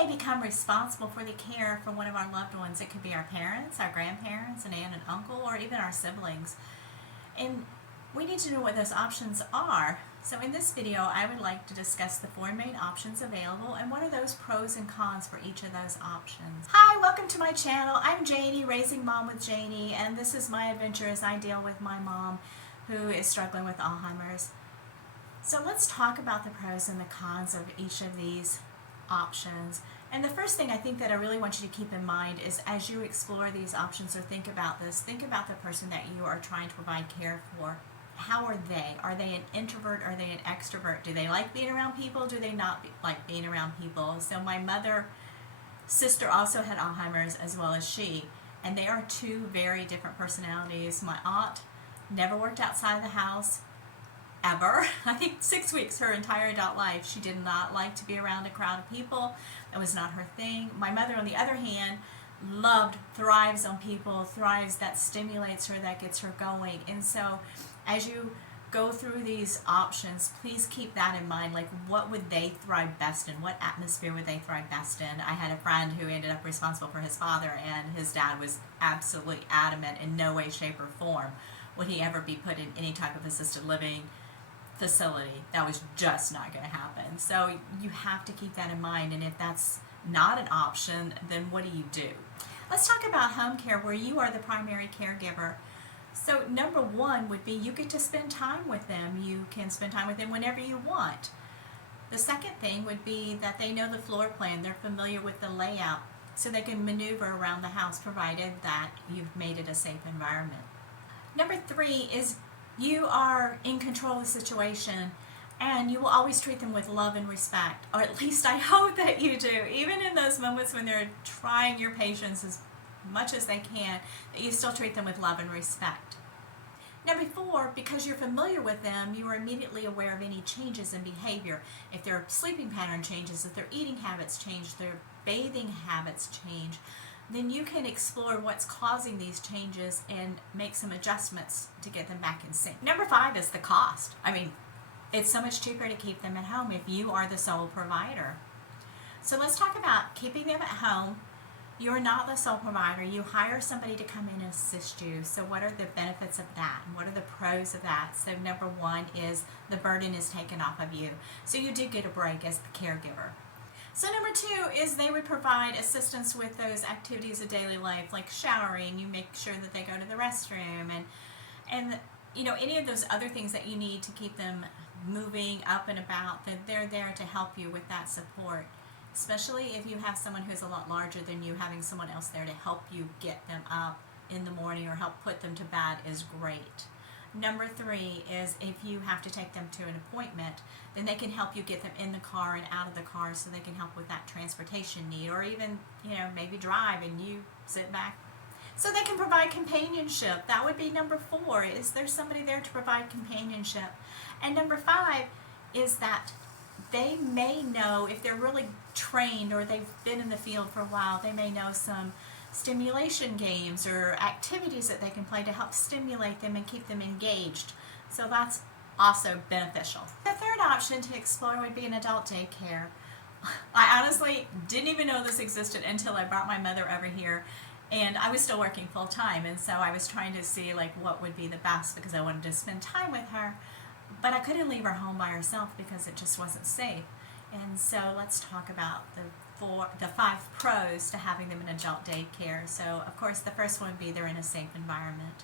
may become responsible for the care for one of our loved ones. It could be our parents, our grandparents, an aunt and uncle, or even our siblings. And we need to know what those options are. So in this video, I would like to discuss the 4 main options available and what are those pros and cons for each of those options. Hi, welcome to my channel. I'm Janie, Raising Mom with Janie, and this is my adventure as I deal with my mom who is struggling with Alzheimer's. So let's talk about the pros and the cons of each of these options. And the first thing I think that I really want you to keep in mind is as you explore these options or think about this, think about the person that you are trying to provide care for. How are they? Are they an introvert? Are they an extrovert? Do they like being around people? Do they not like being around people? So my sister also had Alzheimer's as well as she, and they are 2 very different personalities. My aunt never worked outside of the house, ever. I think 6 weeks her entire adult life. She did not like to be around a crowd of people. That was not her thing. My mother, on the other hand, thrives on people, thrives, that stimulates her, that gets her going. And so as you go through these options, please keep that in mind. Like, what would they thrive best in? What atmosphere would they thrive best in? I had a friend who ended up responsible for his father, and his dad was absolutely adamant in no way, shape, or form would he ever be put in any type of assisted living facility. That was just not going to happen. So you have to keep that in mind, and if that's not an option, then what do? Let's talk about home care, where you are the primary caregiver. So number 1 would be you get to spend time with them. You can spend time with them whenever you want. The second thing would be that they know the floor plan. They're familiar with the layout, so they can maneuver around the house, provided that you've made it a safe environment. Number 3 is you are in control of the situation, and you will always treat them with love and respect, or at least I hope that you do, even in those moments when they're trying your patience as much as they can, that you still treat them with love and respect. Number 4, because you're familiar with them, you are immediately aware of any changes in behavior. If their sleeping pattern changes, if their eating habits change, their bathing habits change, then you can explore what's causing these changes and make some adjustments to get them back in sync. Number 5 is the cost. I mean, it's so much cheaper to keep them at home if you are the sole provider. So let's talk about keeping them at home. You're not the sole provider. You hire somebody to come in and assist you. So what are the benefits of that? And what are the pros of that? So number 1 is the burden is taken off of you. So you do get a break as the caregiver. So number 2 is they would provide assistance with those activities of daily life, like showering. You make sure that they go to the restroom and you know, any of those other things that you need to keep them moving up and about, that they're there to help you with that support. Especially if you have someone who's a lot larger than you, having someone else there to help you get them up in the morning or help put them to bed is great. Number 3 is if you have to take them to an appointment, then they can help you get them in the car and out of the car, so they can help with that transportation need, or even, you know, maybe drive and you sit back. So they can provide companionship. That would be number 4, is there's somebody there to provide companionship. And number 5 is that they may know, if they're really trained or they've been in the field for a while, they may know some stimulation games or activities that they can play to help stimulate them and keep them engaged. So that's also beneficial. The third option to explore would be an adult daycare. I honestly didn't even know this existed until I brought my mother over here, and I was still working full time, and so I was trying to see like what would be the best, because I wanted to spend time with her, but I couldn't leave her home by herself because it just wasn't safe. And so let's talk about the 5 pros to having them in adult daycare. So of course the first one would be they're in a safe environment.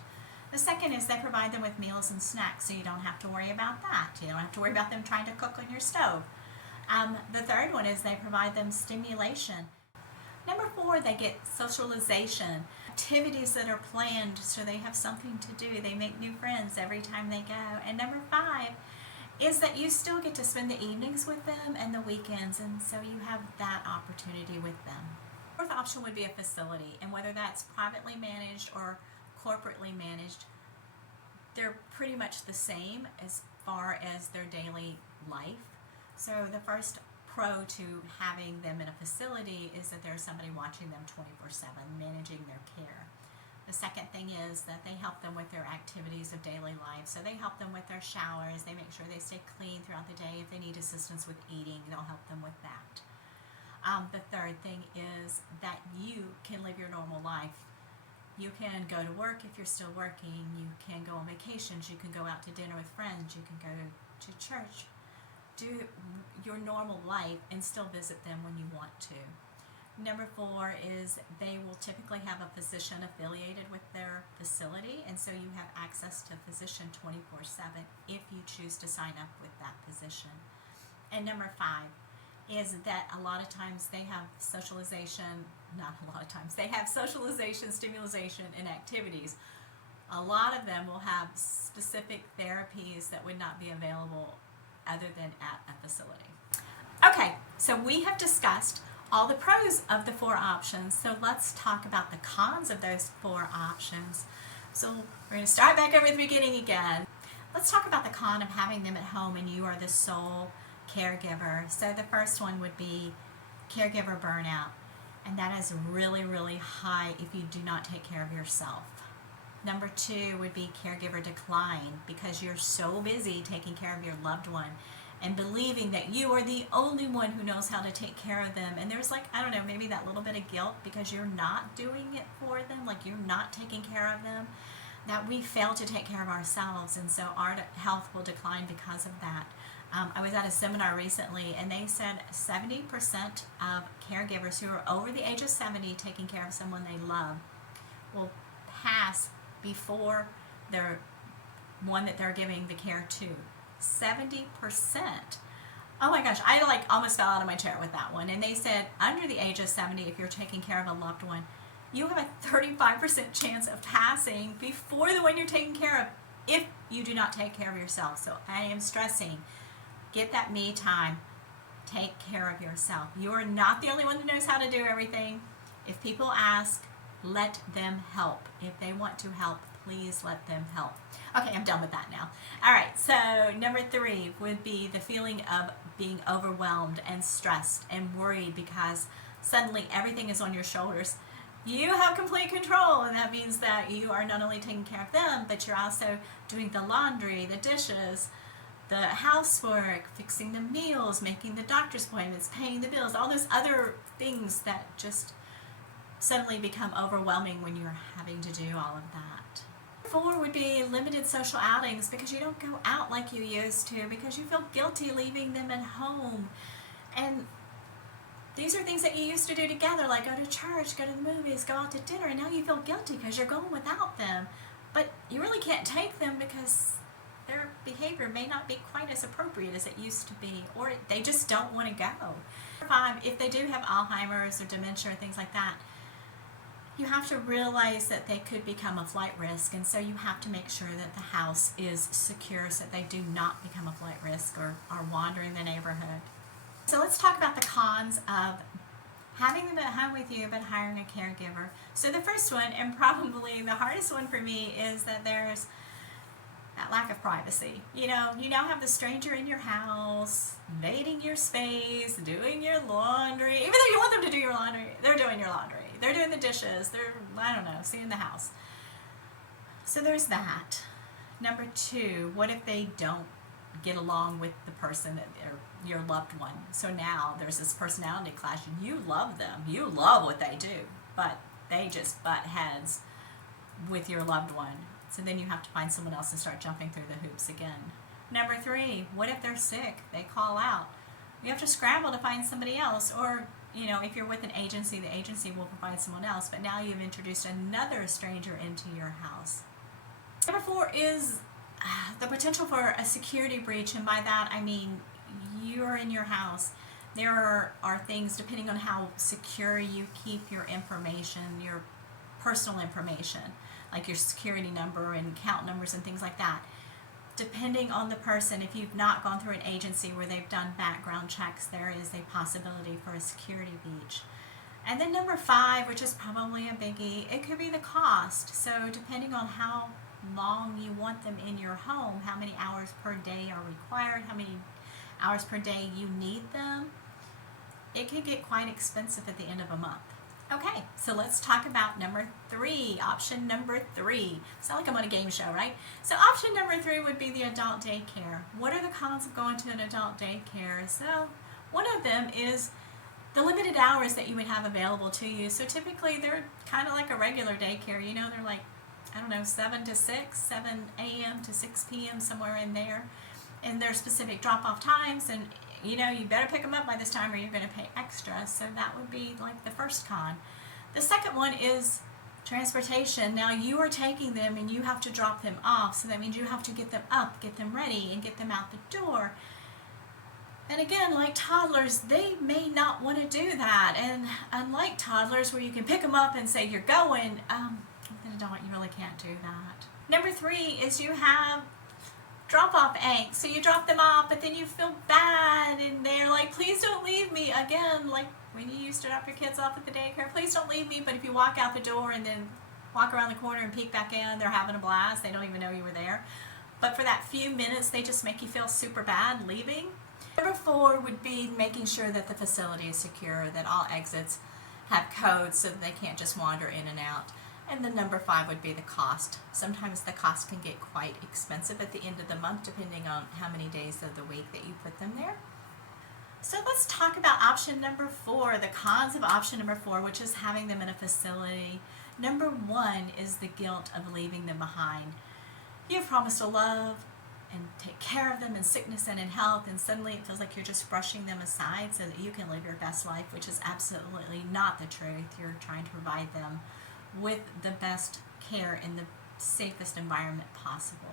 The second is they provide them with meals and snacks, so you don't have to worry about that. You don't have to worry about them trying to cook on your stove. The third one is they provide them stimulation. Number 4, they get socialization, activities that are planned so they have something to do. They make new friends every time they go. And number 5 is that you still get to spend the evenings with them and the weekends, and so you have that opportunity with them. The fourth option would be a facility, and whether that's privately managed or corporately managed, they're pretty much the same as far as their daily life. So the first pro to having them in a facility is that there's somebody watching them 24/7, managing their care. The second thing is that they help them with their activities of daily life. So they help them with their showers. They make sure they stay clean throughout the day. If they need assistance with eating, they'll help them with that. The third thing is that you can live your normal life. You can go to work if you're still working. You can go on vacations. You can go out to dinner with friends. You can go to church. Do your normal life and still visit them when you want to. Number 4 is they will typically have a physician affiliated with their facility, and so you have access to a physician 24/7 if you choose to sign up with that physician. And number 5 is that a lot of times they have socialization, not a lot of times, they have socialization, stimulation, and activities. A lot of them will have specific therapies that would not be available other than at a facility. Okay, so we have discussed all the pros of the 4 options, so let's talk about the cons of those 4 options. So we're going to start back over at the beginning again. Let's talk about the con of having them at home and you are the sole caregiver. So the first one would be caregiver burnout, and that is really, really high if you do not take care of yourself. Number 2 would be caregiver decline, because you're so busy taking care of your loved one and believing that you are the only one who knows how to take care of them. And there's maybe that little bit of guilt because you're not doing it for them, like you're not taking care of them, that we fail to take care of ourselves, and so our health will decline because of that. I was at a seminar recently, and they said 70% of caregivers who are over the age of 70 taking care of someone they love will pass before their one that they're giving the care to. 70%. Oh my gosh, I almost fell out of my chair with that one. And they said under the age of 70, if you're taking care of a loved one, you have a 35% chance of passing before the one you're taking care of if you do not take care of yourself. So I am stressing, get that me time. Take care of yourself. You are not the only one that knows how to do everything. If people ask, let them help. If they want to help, please let them help. Okay, I'm done with that now. All right, so number 3 would be the feeling of being overwhelmed and stressed and worried because suddenly everything is on your shoulders. You have complete control, and that means that you are not only taking care of them, but you're also doing the laundry, the dishes, the housework, fixing the meals, making the doctor's appointments, paying the bills, all those other things that just suddenly become overwhelming when you're having to do all of that. 4 would be limited social outings, because you don't go out like you used to because you feel guilty leaving them at home. And these are things that you used to do together, like go to church, go to the movies, go out to dinner, and now you feel guilty because you're going without them. But you really can't take them because their behavior may not be quite as appropriate as it used to be, or they just don't want to go. 5, if they do have Alzheimer's or dementia or things like that, you have to realize that they could become a flight risk, and so you have to make sure that the house is secure so that they do not become a flight risk or are wandering the neighborhood. So let's talk about the cons of having them at home with you but hiring a caregiver. So the first one, and probably the hardest one for me, is that there's that lack of privacy. You now have the stranger in your house, invading your space, doing your laundry. Even though you want them to do your laundry, they're doing your laundry. They're doing the dishes. They're, seeing the house. So there's that. Number 2, what if they don't get along with the person that they're your loved one? So now there's this personality clash. You love them. You love what they do, but they just butt heads with your loved one. So then you have to find someone else and start jumping through the hoops again. Number 3, what if they're sick? They call out. You have to scramble to find somebody else, or if you're with an agency, the agency will provide someone else, but now you've introduced another stranger into your house. Number 4 is the potential for a security breach, and by that I mean you're in your house. There are things, depending on how secure you keep your information, your personal information, like your security number and account numbers and things like that. Depending on the person, if you've not gone through an agency where they've done background checks, there is a possibility for a security breach. And then number 5, which is probably a biggie, it could be the cost. So depending on how long you want them in your home, how many hours per day are required, how many hours per day you need them, it could get quite expensive at the end of a month. Okay, so let's talk about number 3, option number 3. Sound like I'm on a game show, right? So option number 3 would be the adult daycare. What are the cons of going to an adult daycare? So one of them is the limited hours that you would have available to you. So typically they're kind of like a regular daycare, you know, they're like, I don't know, 7 to 6, 7 a.m. to 6 p.m., somewhere in there. And their specific drop-off times, and you know, you better pick them up by this time or you're going to pay extra. So that would be like the first con. The second one is transportation. Now you are taking them and you have to drop them off, so that means you have to get them up, get them ready, and get them out the door. And again, like toddlers, they may not want to do that. And unlike toddlers where you can pick them up and say you're going, with an adult you really can't do that. Number 3 is you have drop-off angst. So you drop them off, but then you feel bad, and they're like, please don't leave me. Again, like when you used to drop your kids off at the daycare, please don't leave me. But if you walk out the door and then walk around the corner and peek back in, they're having a blast. They don't even know you were there. But for that few minutes, they just make you feel super bad leaving. Number 4 would be making sure that the facility is secure, that all exits have codes so that they can't just wander in and out. And then number 5 would be the cost. Sometimes the cost can get quite expensive at the end of the month, depending on how many days of the week that you put them there. So let's talk about option number 4, the cons of option number 4, which is having them in a facility. Number 1 is the guilt of leaving them behind. You've promised to love and take care of them in sickness and in health, and suddenly it feels like you're just brushing them aside so that you can live your best life, which is absolutely not the truth. You're trying to provide them with the best care in the safest environment possible.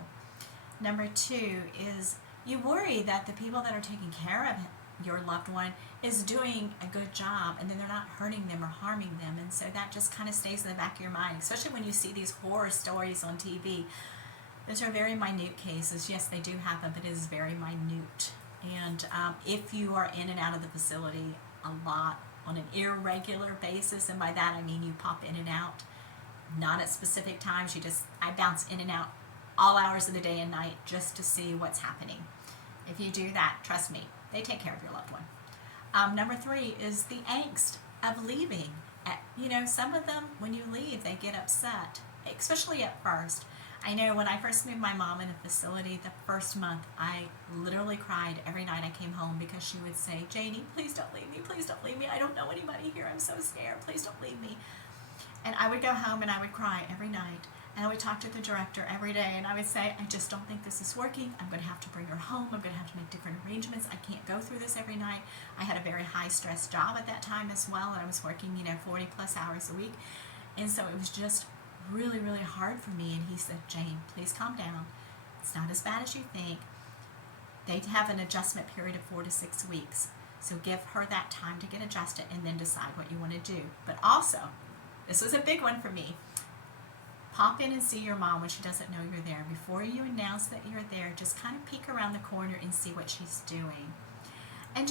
Number 2 is you worry that the people that are taking care of your loved one is doing a good job, and then they're not hurting them or harming them, and so that just kind of stays in the back of your mind, especially when you see these horror stories on TV. Those are very minute cases. Yes, they do happen, but it is very minute. And if you are in and out of the facility a lot on an irregular basis, and by that I mean you pop in and out, not at specific times, I bounce in and out all hours of the day and night just to see what's happening. If you do that, trust me, they take care of your loved one. Number 3 is the angst of leaving. You know, some of them, when you leave, they get upset, especially at first. I know when I first moved my mom in a facility, the first month, I literally cried every night I came home because she would say, Janie, please don't leave me, please don't leave me. I don't know anybody here, I'm so scared, please don't leave me. And I would go home and I would cry every night. And I would talk to the director every day, and I would say, I just don't think this is working. I'm going to have to bring her home. I'm going to have to make different arrangements. I can't go through this every night. I had a very high-stress job at that time as well, and I was working, 40-plus hours a week. And so it was just really, really hard for me. And he said, Jane, please calm down. It's not as bad as you think. They have an adjustment period of 4 to 6 weeks. So give her that time to get adjusted and then decide what you want to do. But also, this was a big one for me. Pop in and see your mom when she doesn't know you're there. Before you announce that you're there, just kind of peek around the corner and see what she's doing. And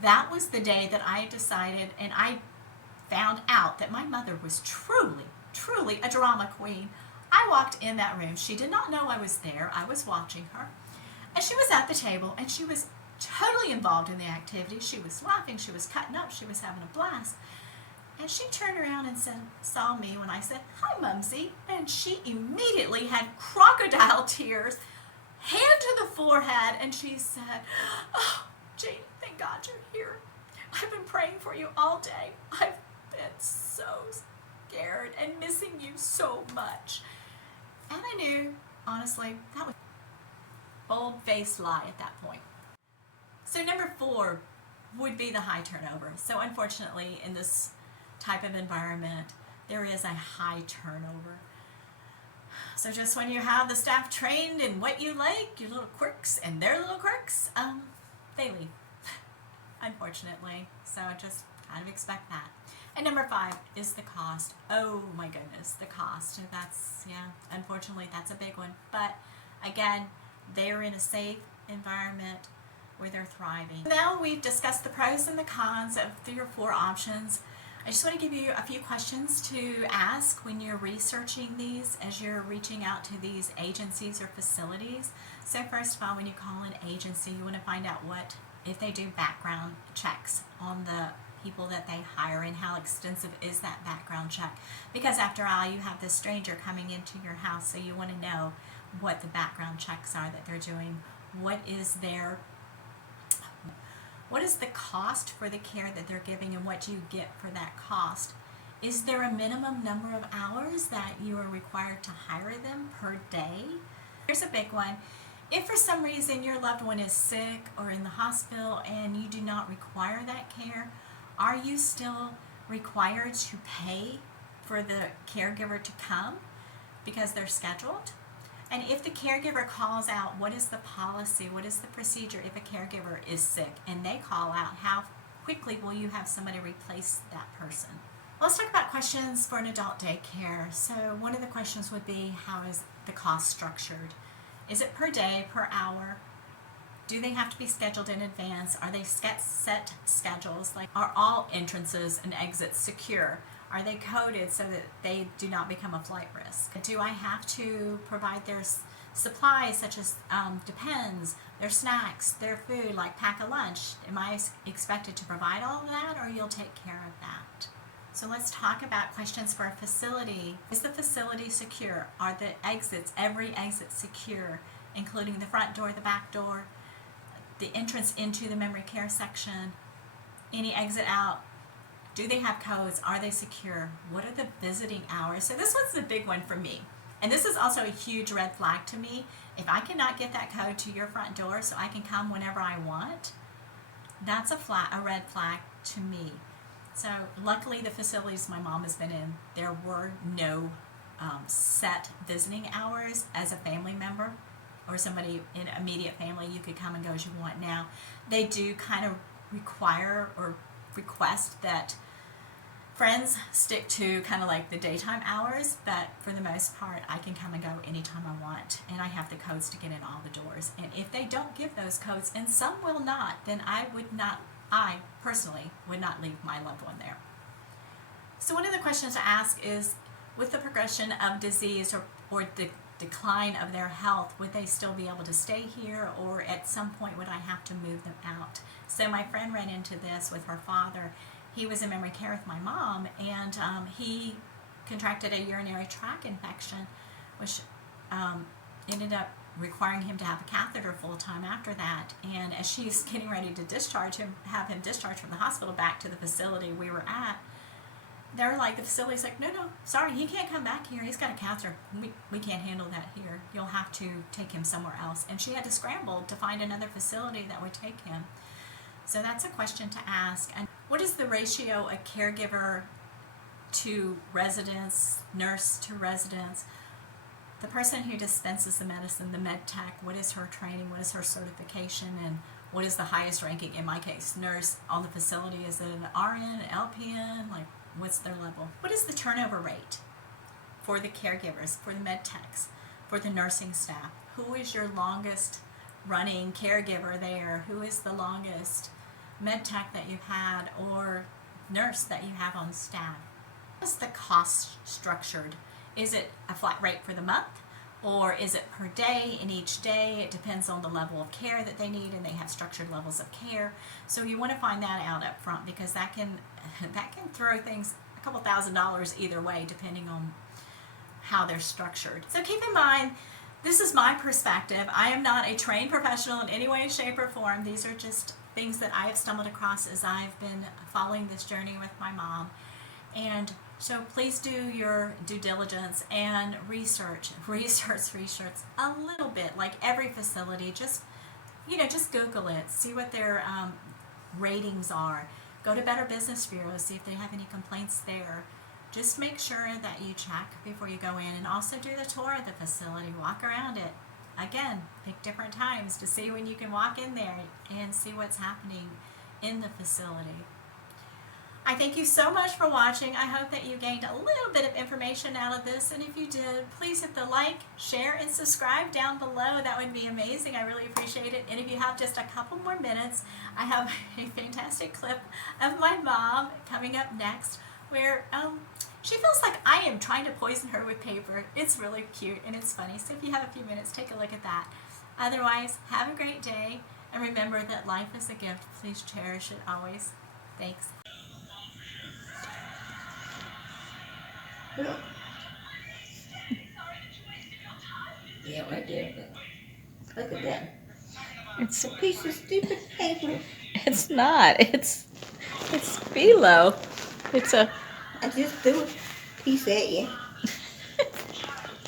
that was the day that I decided, and I found out that my mother was truly, truly a drama queen. I walked in that room. She did not know I was there. I was watching her. And she was at the table, and she was totally involved in the activity. She was laughing. She was cutting up. She was having a blast. And she turned around and saw me when I said, hi, Mumsy. And she immediately had crocodile tears, hand to the forehead, and she said, oh, Jane, thank God you're here. I've been praying for you all day. I've been so scared and missing you so much. And I knew, honestly, that was a bold-faced lie at that point. So number 4 would be the high turnover. So unfortunately, in this type of environment, there is a high turnover. So just when you have the staff trained in what you like, your little quirks and their little quirks, they leave, unfortunately. So just kind of expect that. And number 5 is the cost. Oh my goodness, the cost. Unfortunately, that's a big one. But again, they're in a safe environment where they're thriving. Now we've discussed the pros and the cons of 3 or 4 options. I just want to give you a few questions to ask when you're researching these as you're reaching out to these agencies or facilities. So first of all, when you call an agency, you want to find out if they do background checks on the people that they hire and how extensive is that background check. Because after all, you have this stranger coming into your house, so you want to know what the background checks are that they're doing. What is their What is the cost for the care that they're giving and what do you get for that cost? Is there a minimum number of hours that you are required to hire them per day? Here's a big one. If for some reason your loved one is sick or in the hospital and you do not require that care, are you still required to pay for the caregiver to come because they're scheduled? And if the caregiver calls out, what is the policy, what is the procedure if a caregiver is sick and they call out, how quickly will you have somebody replace that person? Let's talk about questions for an adult daycare. So one of the questions would be, how is the cost structured? Is it per day, per hour? Do they have to be scheduled in advance? Are they set schedules? Like, are all entrances and exits secure? Are they coded so that they do not become a flight risk? Do I have to provide their supplies such as Depends, their snacks, their food, like pack a lunch? Am I expected to provide all of that, or you'll take care of that? So let's talk about questions for a facility. Is the facility secure? Are the exits, every exit secure, including the front door, the back door, the entrance into the memory care section, any exit out? Do they have codes? Are they secure? What are the visiting hours? So this one's the big one for me. And this is also a huge red flag to me. If I cannot get that code to your front door so I can come whenever I want, that's a red flag to me. So luckily the facilities my mom has been in, there were no set visiting hours as a family member or somebody in immediate family. You could come and go as you want. Now they do kind of require or request that friends stick to kind of like the daytime hours, but for the most part I can come and go anytime I want, and I have the codes to get in all the doors. And if they don't give those codes, and some will not, then I personally would not leave my loved one there. So one of the questions to ask is, with the progression of disease or the decline of their health, would they still be able to stay here, or at some point would I have to move them out? So my friend ran into this with her father. He was in memory care with my mom, and he contracted a urinary tract infection, which ended up requiring him to have a catheter full time after that. And as she's getting ready to have him discharged from the hospital back to the facility we were at, they're like, the facility's like, no, sorry, he can't come back here. He's got a catheter. We can't handle that here. You'll have to take him somewhere else. And she had to scramble to find another facility that would take him. So that's a question to ask. And what is the ratio of caregiver to residents, nurse to residents? The person who dispenses the medicine, the med tech, what is her training, what is her certification, and what is the highest ranking, in my case, nurse on the facility? Is it an RN, an LPN, like what's their level? What is the turnover rate for the caregivers, for the med techs, for the nursing staff? Who is your longest running caregiver there? Who is the longest med tech that you've had or nurse that you have on staff? How is the cost structured? Is it a flat rate for the month, or is it per day? And each day it depends on the level of care that they need, and they have structured levels of care. So you want to find that out up front, because that can throw things a couple $1,000s either way depending on how they're structured. So keep in mind, this is my perspective. I am not a trained professional in any way, shape, or form. These are just things that I have stumbled across as I've been following this journey with my mom. And so please do your due diligence and research a little bit, like every facility. Just Google it, see what their ratings are. Go to Better Business Bureau, see if they have any complaints there. Just make sure that you check before you go in, and also do the tour of the facility, walk around it. Again, pick different times to see when you can walk in there and see what's happening in the facility. I thank you so much for watching. I hope that you gained a little bit of information out of this, and if you did, please hit the like, share, and subscribe down below. That would be amazing. I really appreciate it. And if you have just a couple more minutes, I have a fantastic clip of my mom coming up next, where she feels like I am trying to poison her with paper. It's really cute and it's funny. So if you have a few minutes, take a look at that. Otherwise, have a great day, and remember that life is a gift. Please cherish it always. Thanks. Yeah, right there. Look at that. It's a piece of stupid paper. It's not. It's phyllo. It's a. I just threw a piece at you.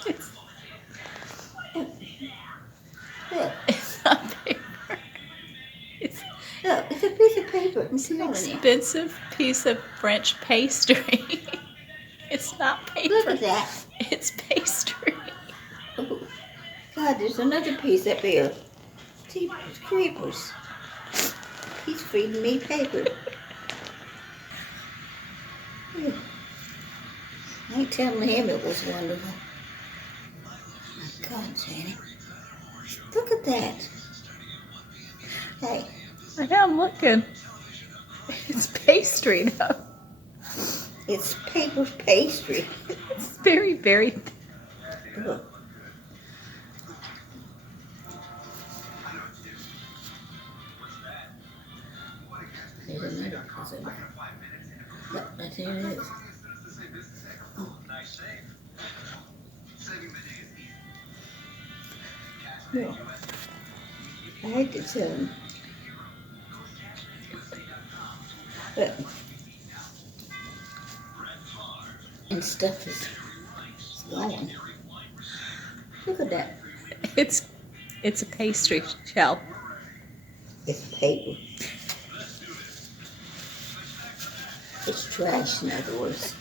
It's, Look, it's not paper. look, it's a piece of paper. It's an See all in there. expensive piece of French pastry. It's not paper. Look at that. It's pastry. Oh, God, there's another piece up here. See, creepers. He's feeding me paper. I ain't telling him it was wonderful. My God, Janie. Look at that. Hey, I know, I'm looking. It's pastry, though. it's paper pastry. It's very, very. Look. There's another piece of it. Look, right there it is. Oh. Yeah. I hate to tell him. But and stuff is gone. Look at that. It's a pastry shell. It's paper. It's trash, in other words.